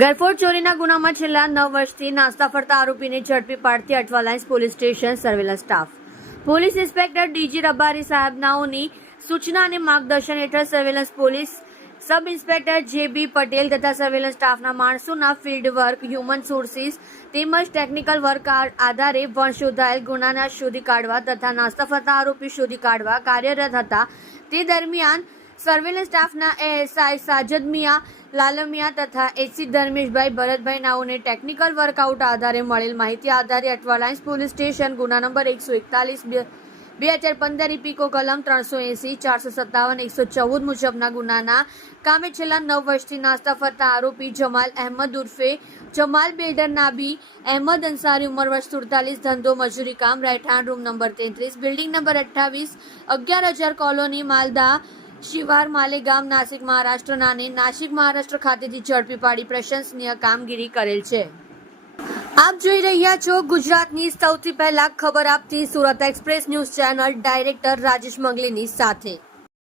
ગરફોડ ચોરીના ગુનામાં છેલ્લા નવ વર્ષથી નાસ્તા ફરતા આરોપીને ઝડપી પાડતી Athwalines police station surveillance staff. Police inspector D G Rabari સાહેબનાઓની સૂચના અને માર્ગદર્શન હેઠળ સર્વેલન્સ પોલીસ સબ ઇન્સ્પેક્ટર જે બી પટેલ તથા સર્વેલન્સ સ્ટાફના માણસોના ફિલ્ડ વર્ક, હ્યુમન સોર્સિસ તેમજ ટેકનિકલ વર્ક આધારે વણ શોધાયેલ ગુનાના શોધી કાઢવા તથા નાસ્તા ફરતા આરોપી શોધી કાઢવા કાર્યરત હતા. તે દરમિયાન સર્વેલન્સ સ્ટાફના એએસઆઈ સાજદ મિયા લાલમિયા તથા એસી ધર્મેશભાઈ ભરતભાઈ નાઓને ટેકનિકલ વર્કઆઉટ આધારે મળેલ માહિતી આધારે અઠવાલાઇન્સ પોલીસ સ્ટેશન ગુના નંબર એકસો એકતાલીસ, બે હજાર પંદર ઇપીકો કલમ ત્રણસો એંસી, ચારસો સત્તાવન, એકસો ચૌદ મુજબના ગુનાના કામે છેલ્લા નવ વર્ષથી નાસ્તા ફરતા આરોપી જમાલ અહેમદ ઉર્ફે જમાલ બિલ્ડર નાબી, અહેમદ અંસારી ઉંમર વર્ષ સુડતાલીસ, ધંધો મજૂરી કામ, રહેઠાણ, રૂમ નંબર તેત્રીસ, બિલ્ડિંગ નંબર અઠ્ઠાવીસ, અગિયાર હજાર કોલોની, માલદા શિવાર માલેગામ નાસિક મહારાષ્ટ્રના ને નાસિક મહારાષ્ટ્ર ખાતેથી ઝડપી પાડી પ્રશંસનીય કામગીરી કરેલ છે. આપ જોઈ રહ્યા છો ગુજરાતની સૌથી પહેલા ખબર આપતી Surat express news channel director Rajesh મંગલીની સાથે.